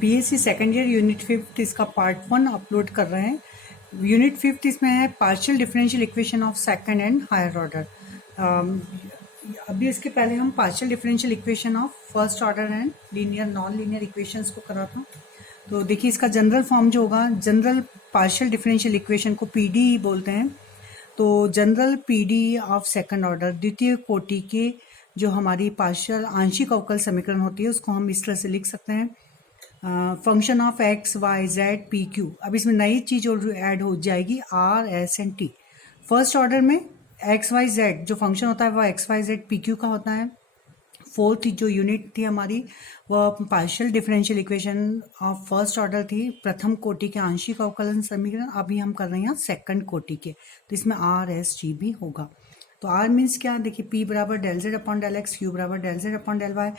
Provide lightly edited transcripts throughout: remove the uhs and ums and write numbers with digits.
BSc second year unit 5 इसका part 1 upload कर रहे हैं। यूनिट 5 इसमें है partial differential equation of second and higher order. अभी इसके पहले हम partial differential equation of first order and linear non linear equations को करा था। तो देखिए इसका जनरल फॉर्म जो होगा, जनरल पार्शियल डिफरेंशियल इक्वेशन को पीडी बोलते हैं। तो general PD of second order, द्वितीय कोटि के जो हमारी पार्शियल आंशिक अवकल समीकरण होती है उसको हम इस तरह से लिख सकते हैं, function of x y z p q. अब इसमें नई चीज और ऐड हो जाएगी, r s and t. First order में एक्स वाई जेड जो फंक्शन होता है वह x y z p q का होता है। फोर्थ जो यूनिट थी हमारी वह partial differential equation of first order थी, प्रथम कोटि के आंशिक अवकलन समीकरण। अभी हम कर रहे हैं सेकंड कोटि के, तो इसमें आर एस टी भी होगा। तो आर मीन्स क्या, देखिए पी बराबर del Z upon del X, Q बराबर del Z upon del Y.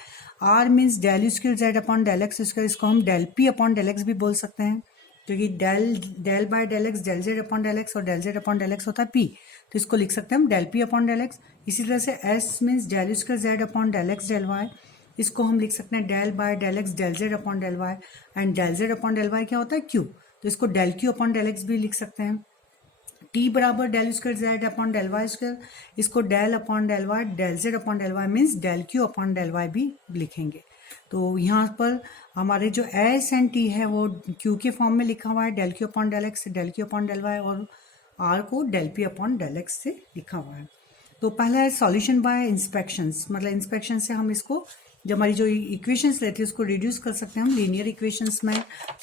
R means del square Z upon del X square, इसको हम del P upon del X भी बोल सकते हैं, क्योंकि del by del x del Z upon del X और del Z upon del X होता है पी, तो इसको लिख सकते हैं हम del P upon del X. इसी तरह से S means del square Z upon del x del Y, इसको हम लिख सकते हैं del by del x del Z upon del Y. And del Z upon del Y क्या होता है, क्यू, तो इसको del Q upon del X भी लिख सकते हैं। टी बराबर del square Z upon del Y square, इसको del upon del Y del Z upon del Y means del Q upon del Y भी लिखेंगे। तो यहाँ पर हमारे जो एस एंड टी है वो क्यू के फॉर्म में लिखा हुआ है, del Q upon del x del Q upon del y, और आर को del P upon del x से लिखा हुआ है। तो पहला है सॉल्यूशन बाय इंस्पेक्शंस, मतलब इंस्पेक्शन से हम इसको जो हमारी जो इक्वेशंस रहती है उसको रिड्यूस कर सकते हैं हम लीनियर इक्वेशंस में,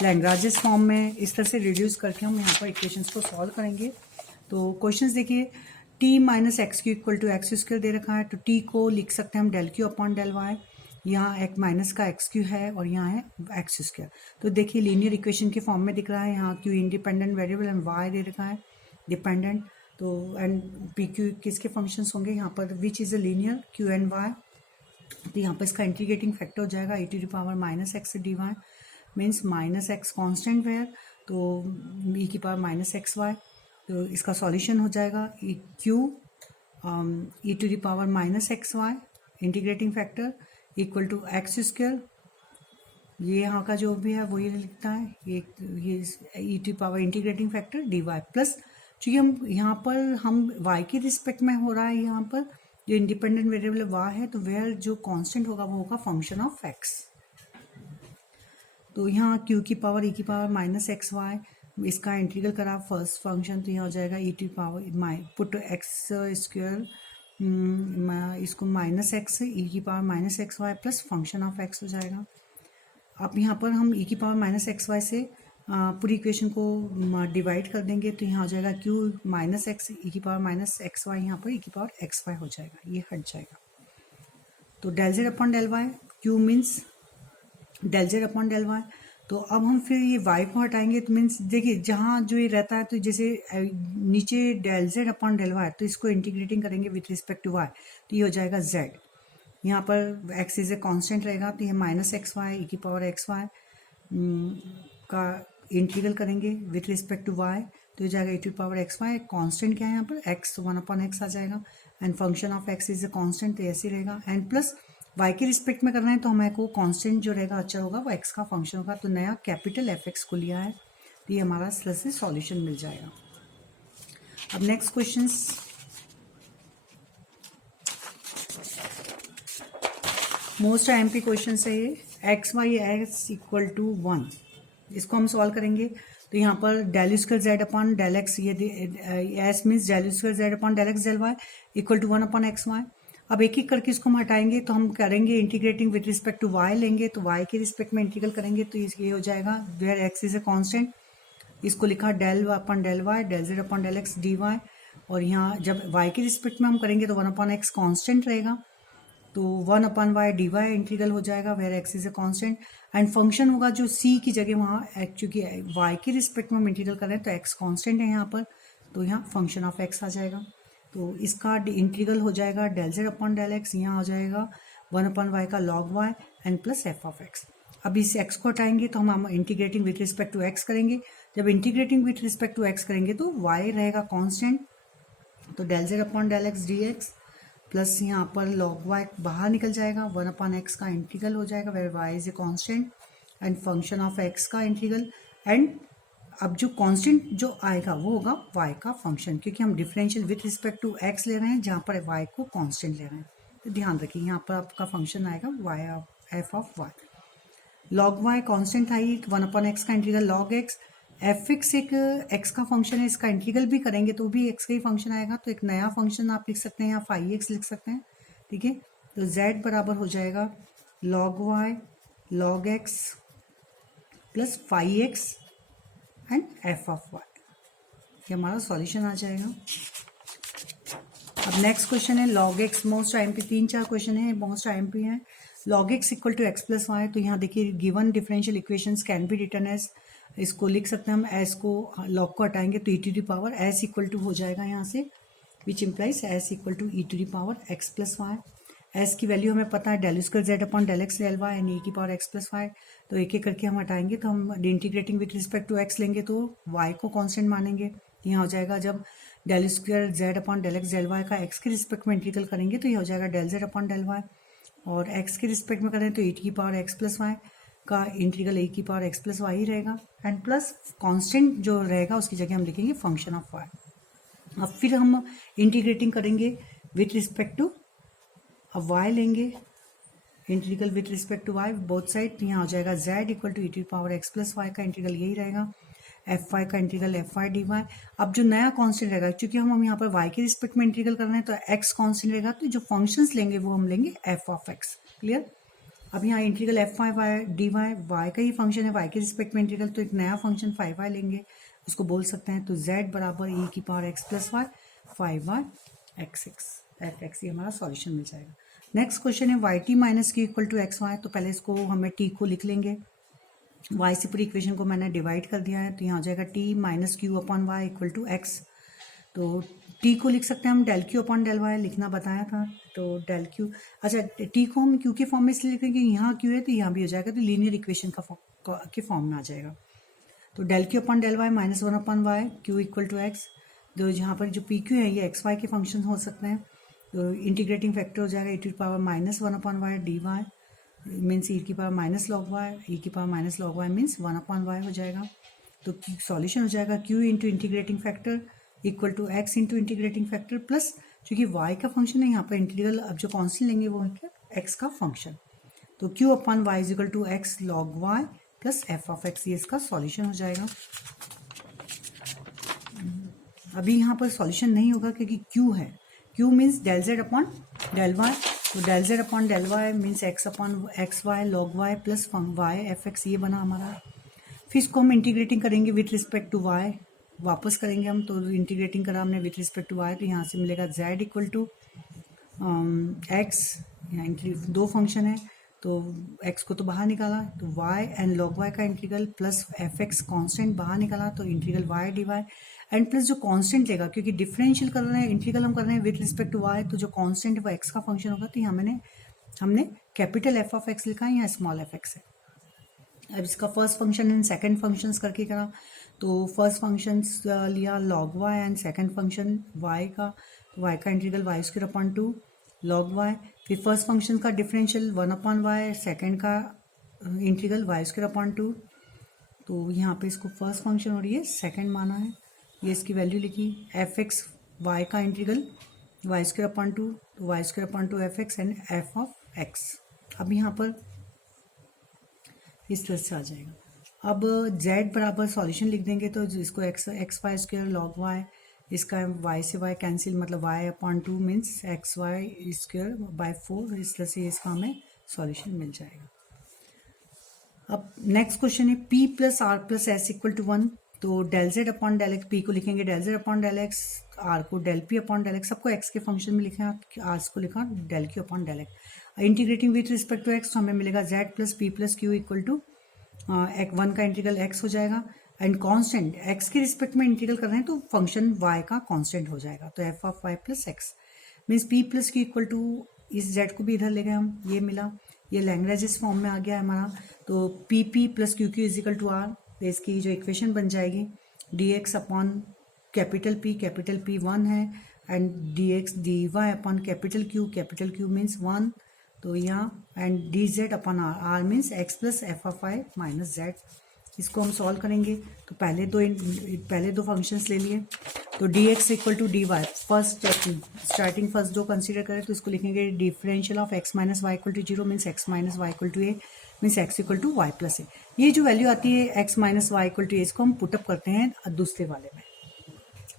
लैग्रांजेस फॉर्म में, इस तरह से रिड्यूस करके हम यहाँ पर इक्वेशंस को सॉल्व करेंगे। तो क्वेश्चंस देखिए, t minus X Q equal to x square दे रखा है, तो t को लिख सकते हैं हम del Q upon del Y. यहाँ एक माइनस का एक्स क्यू है और यहाँ है एक्स स्क्वायर। तो देखिए लीनियर इक्वेशन के फॉर्म में दिख रहा है, यहाँ Q independent variable and Y दे रखा है डिपेंडेंट। तो एंड पी क्यू किसके फंक्शंस होंगे यहाँ पर, which is a linear Q and Y. तो यहाँ पर इसका इंटीग्रेटिंग फैक्टर हो जाएगा E to the power minus X D Y, means minus X constant where, तो ई की पावर माइनस एक्स वाई। तो इसका सॉल्यूशन हो जाएगा e q e to the power minus x y integrating factor equal to x square, ये यहाँ का जो भी है वही लिखता है, ये E to power integrating factor D Y plus, चूँकि हम यहाँ पर हम वाई के रिस्पेक्ट में हो रहा है, यहाँ पर जो इंडिपेंडेंट वेरिएबल वाई है तो वेयर जो कांस्टेंट होगा वो होगा फंक्शन ऑफ एक्स। तो यहाँ क्यू की पावर ई की पावर माइनस एक्स वाई, इसका इंटीग्रल करा फर्स्ट फंक्शन, तो यहाँ हो जाएगा E to power put X square, इसको माइनस एक्स ई की power minus x Y plus function of X हो जाएगा। अब यहाँ पर हम ई की पावर माइनस एक्स वाई से पूरी इक्वेशन को डिवाइड कर देंगे, तो यहाँ हो जाएगा क्यू माइनस एक्स ई की पावर माइनस एक्स वाई, यहाँ पर ई की पावर एक्स वाई हो जाएगा, ये हट जाएगा। तो del Z upon del y, q means del Z upon del Y. तो अब हम फिर ये y को हटाएंगे, तो मीन्स देखिए जहाँ जो ये रहता है, तो जैसे नीचे del Z upon del Y, तो इसको इंटीग्रेटिंग करेंगे विथ रिस्पेक्ट टू y, तो ये हो जाएगा z। यहाँ पर x इज ए कांस्टेंट रहेगा, तो ये माइनस एक्स वाई ई की पावर एक्स वाई का इंटीग्रल करेंगे विथ रिस्पेक्ट टू y, तो हो जाएगा E to power X Y. Constant क्या है यहाँ पर, x, वन अपॉन एक्स आ जाएगा, and function of x is a constant, तो ऐसे रहेगा। एंड प्लस y के रिस्पेक्ट में करना है तो हमें को कांस्टेंट जो रहेगा अच्छा होगा वो x का फंक्शन होगा, तो नया कैपिटल एफ एक्स को लिया है, तो ये हमारा इस तरह से सॉल्यूशन मिल जाएगा। अब next question, most IMP question है ये, X Y X equal to 1, इसको हम सॉल्व करेंगे। तो यहाँ पर del square Z upon del X, ये S means del square Z upon del x del Y equal to 1 upon X Y. अब एक एक करके इसको हम हटाएंगे, तो हम करेंगे integrating with respect to y लेंगे, तो y के रिस्पेक्ट में इंटीग्रल करेंगे, तो ये हो जाएगा where x is a constant, इसको लिखा del upon del Y del Z upon del x D y, और यहाँ जब y के रिस्पेक्ट में हम करेंगे तो 1 अपॉन एक्स कॉन्स्टेंट रहेगा, तो 1 upon y d y integral हो जाएगा where x is a constant. And function होगा जो c की जगह वहाँ, क्योंकि y के रिस्पेक्ट में हम इंटीग्रल कर रहे हैं तो x कॉन्स्टेंट है यहाँ पर, तो यहाँ फंक्शन ऑफ x आ जाएगा। तो इसका इंटीग्रल हो जाएगा del Z upon del x, यहाँ हो जाएगा 1 अपॉन वाई का log y and plus f of x. अब इस एक्स को हटाएंगे तो हम integrating with respect to x करेंगे, जब integrating with respect to x करेंगे तो वाई रहेगा कांस्टेंट, तो del Z upon del x d x plus यहाँ पर log y बाहर निकल जाएगा, 1/x का इंटीग्रल हो जाएगा where y is a constant and function of x का इंटीग्रल। एंड अब जो कांस्टेंट जो आएगा वो होगा y का फंक्शन, क्योंकि हम differential with respect to x ले रहे हैं जहाँ पर y को कांस्टेंट ले रहे हैं। तो ध्यान रखिए यहाँ पर आपका फंक्शन आएगा y of f of y। log y constant I, 1/x का इंटीग्रल log x, fx एक x का फंक्शन है, इसका इंटीग्रल भी करेंगे तो भी x का ही फंक्शन आएगा। तो एक नया फंक्शन आप लिख सकते हैं, या phi x लिख सकते हैं, ठीक है। तो z बराबर हो जाएगा log y log x plus phi x and f of y। ये हमारा सॉल्यूशन आ जाएगा। अब नेक्स्ट क्वेश्चन है log x most IMP, 3-4 question है मोस्ट आईएमपी है। log x equal to x plus y, तो यहाँ देखिए given differential equations can be written as, इसको लिख सकते हैं हम s को, log को हटाएंगे तो e to the power s equal to हो जाएगा यहाँ से, which implies s equal to e to the power x plus y. s की वैल्यू हमें पता है del square Z upon del x del Y and e की power x plus y. तो एक एक करके हम हटाएंगे, तो हम integrating with respect to x लेंगे तो y को कांस्टेंट मानेंगे। यहाँ हो जाएगा जब del square Z upon del x del y का x के रिस्पेक्ट में इंटीग्रल करेंगे तो ये हो जाएगा del Z upon del y, और x के रिस्पेक्ट में करें तो e की पावर x प्लस वाई का इंटीग्रल e की पावर x प्लस वाई ही रहेगा, एंड प्लस कांस्टेंट जो रहेगा उसकी जगह हम लिखेंगे फंक्शन ऑफ y। अब फिर हम इंटीग्रेटिंग करेंगे विथ रिस्पेक्ट टू, अब y लेंगे integral with respect to y both side, तो यहाँ हो जाएगा z equal to e to power x plus y का इंटीग्रल यही रहेगा, एफ वाई का integral f y d y. अब जो नया कांस्टेंट रहेगा, क्योंकि हम यहाँ पर y के रिस्पेक्ट में इंटीग्रल कर रहे हैं तो x कांस्टेंट रहेगा, तो जो फंक्शंस लेंगे वो हम लेंगे f ऑफ x। क्लियर। अब यहाँ integral f y y d y y का ही फंक्शन है, y के रिस्पेक्ट में इंटीग्रल, तो एक नया फंक्शन फाइव वाई लेंगे, उसको बोल सकते हैं तो z बराबर e की power x plus y five y x f x, ये हमारा सॉल्यूशन मिल जाएगा। नेक्स्ट क्वेश्चन है y t minus q equal to x y, तो पहले इसको हमें t को लिख लेंगे, y से पूरी इक्वेशन को मैंने डिवाइड कर दिया है, तो यहाँ हो जाएगा t minus q upon y equal to x. तो t को लिख सकते हैं हम del Q upon del y, लिखना बताया था, तो डेल क्यू, अच्छा t को हम क्यू के फॉर्म में इसलिए लिखेंगे, यहाँ क्यू है तो यहाँ भी हो जाएगा, तो लीनियर इक्वेशन के फॉर्म में आ जाएगा। तो del Q upon del y minus 1 upon y q equal to x, तो यहाँ पर जो पी क्यू है ये एक्स वाई के फंक्शन हो सकते हैं, तो इंटीग्रेटिंग फैक्टर हो जाएगा e to power minus 1 upon y d Y means e की power minus log y, e की power minus log y means 1 upon y हो जाएगा। तो सॉल्यूशन हो जाएगा q into integrating factor equal to x into integrating factor plus, चूंकि y का function है यहाँ पर इंटीग्रल, अब जो कांस्टेंट लेंगे वो है x का फंक्शन, तो q upon y is equal to x log Y plus f of x, ये इसका सॉल्यूशन हो जाएगा। अभी यहाँ पर सॉल्यूशन नहीं होगा क्योंकि q है, q means del Z upon del Y, तो del Z upon del Y means X upon X Y log Y plus Y F x, ये बना हमारा। फिर इसको हम इंटीग्रेटिंग करेंगे विथ रिस्पेक्ट टू वाई, वापस करेंगे हम, तो इंटीग्रेटिंग करा हमने विथ रिस्पेक्ट टू वाई, तो यहाँ से मिलेगा z इक्वल टू एक्स, यहाँ दो फंक्शन है तो x को तो बाहर निकाला, तो y एंड लॉग वाई का integral plus f x constant बाहर निकाला, तो integral y d y and plus जो कांस्टेंट लेगा, क्योंकि डिफरेंशियल कर रहे हैं, इंटीग्रल हम कर रहे हैं विथ रिस्पेक्ट टू वाई, तो जो कांस्टेंट है वो x का फंक्शन होगा, तो यहाँ हमने कैपिटल एफ ऑफ एक्स लिखा है, यहाँ स्मॉल एफ एक्स है। अब इसका first function and second functions करके करा, तो फर्स्ट फंक्शन लिया log y and second function y का integral Y square upon two log y, फिर फर्स्ट फंक्शन का डिफरेंशियल 1 अपॉन वाई, सेकेंड का integral Y square upon two, तो यहाँ पे इसको फर्स्ट फंक्शन और ये सेकंड माना है, ये इसकी वैल्यू लिखी, एफ एक्स वाई का integral Y square upon two, तो Y square upon two F X and F of x. अब यहाँ पर इस तरह से आ जाएगा। अब z बराबर सॉल्यूशन लिख देंगे, तो इसको x y square log y, इसका y से y कैंसिल, मतलब y upon two means x y square by 4, इस तरह से इसका हमें सॉल्यूशन मिल जाएगा। अब नेक्स्ट क्वेश्चन है p plus r plus s equal to 1, तो del Z upon del x, p को लिखेंगे del Z upon del x, r को del p upon del x, सबको x के फंक्शन में लिखा, r को लिखा del q upon del x. Integrating with respect to x, तो हमें मिलेगा z plus p plus q equal to 1 का इंटीग्रल x हो जाएगा, एंड कांस्टेंट x के रिस्पेक्ट में इंटीग्रल कर रहे हैं तो फंक्शन y का कांस्टेंट हो जाएगा, तो f of y plus x means p plus q equal to, इस z को भी इधर ले गए हम, ये मिला, ये लैग्रेंज फॉर्म में आ गया है हमारा, तो p p plus q q is equal to r, तो इसकी जो इक्वेशन बन जाएगी d x upon capital P 1 है and d x D y upon capital q means 1, तो यहाँ and d z upon r, r means x plus f of i minus z. इसको हम सॉल्व करेंगे तो पहले दो फंक्शंस ले लिए, तो d x equal to d y first दो कंसीडर करें तो इसको लिखेंगे differential of x minus y equal to zero means x minus y equal to a means x equal to y plus a. ये जो वैल्यू आती है x minus y equal to a, इसको हम पुटअप करते हैं दूसरे वाले में।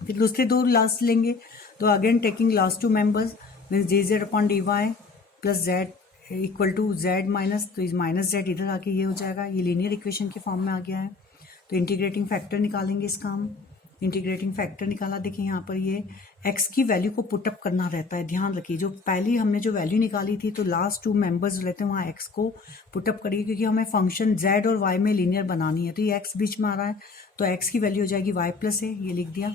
फिर दूसरे दो लास्ट लेंगे, तो again taking last two members means d z upon d Y plus z equal to z minus, तो इस माइनस जेड इधर आके ये हो जाएगा, ये लीनियर इक्वेशन के फॉर्म में आ गया है। तो इंटीग्रेटिंग फैक्टर निकालेंगे इसका हम, इंटीग्रेटिंग फैक्टर निकाला। देखिए यहाँ पर ये x की वैल्यू को पुटअप करना रहता है, ध्यान रखिए। जो पहली हमने जो वैल्यू निकाली थी तो लास्ट टू मेंबर्स रहते हैं वहाँ x को पुटअप करिए, क्योंकि हमें फंक्शन z और y में लीनियर बनानी है। तो ये x बीच में आ रहा है तो x की वैल्यू हो जाएगी y प्लस ए, ये लिख दिया।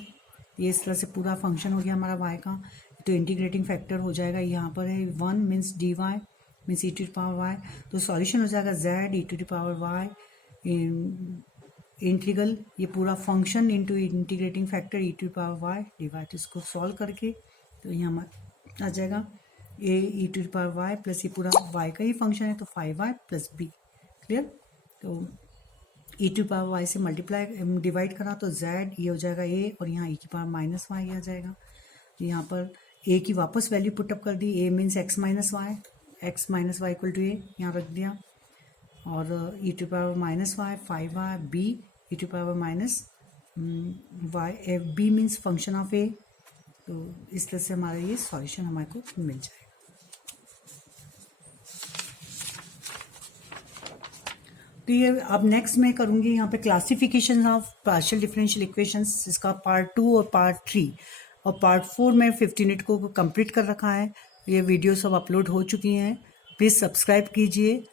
ये इस तरह से पूरा फंक्शन हो गया हमारा y का। तो इंटीग्रेटिंग फैक्टर हो जाएगा यहाँ पर है 1 means d Y means e to the power y, तो सॉल्यूशन हो जाएगा z e to the power y integral ये पूरा function into integrating factor e to power y d y. तो इसको सॉल्व करके तो यहाँ हमारा आ जाएगा a e to power y plus ये पूरा वाई का ही फंक्शन है तो 5y प्लस बी। क्लियर? तो ई टू पावर वाई से मल्टीप्लाई डिवाइड करा तो z ये हो जाएगा ए और यहाँ e की पावर माइनस वाई आ जाएगा। तो यहाँ पर a की वापस वैल्यू पुटअप कर दी, a means x minus y equal to a यहाँ रख दिया, और e to power minus y 5y b e to power minus y f b means function of a. तो इस तरह से हमारा ये सॉल्यूशन हमारे को मिल जाएगा। तो ये अब नेक्स्ट मैं करूँगी यहाँ पे classification of partial differential equations, इसका पार्ट 2 और पार्ट 3 और पार्ट 4 में 15 मिनट को कंप्लीट कर रखा है। ये वीडियो सब अपलोड हो चुकी हैं, प्लीज़ सब्सक्राइब कीजिए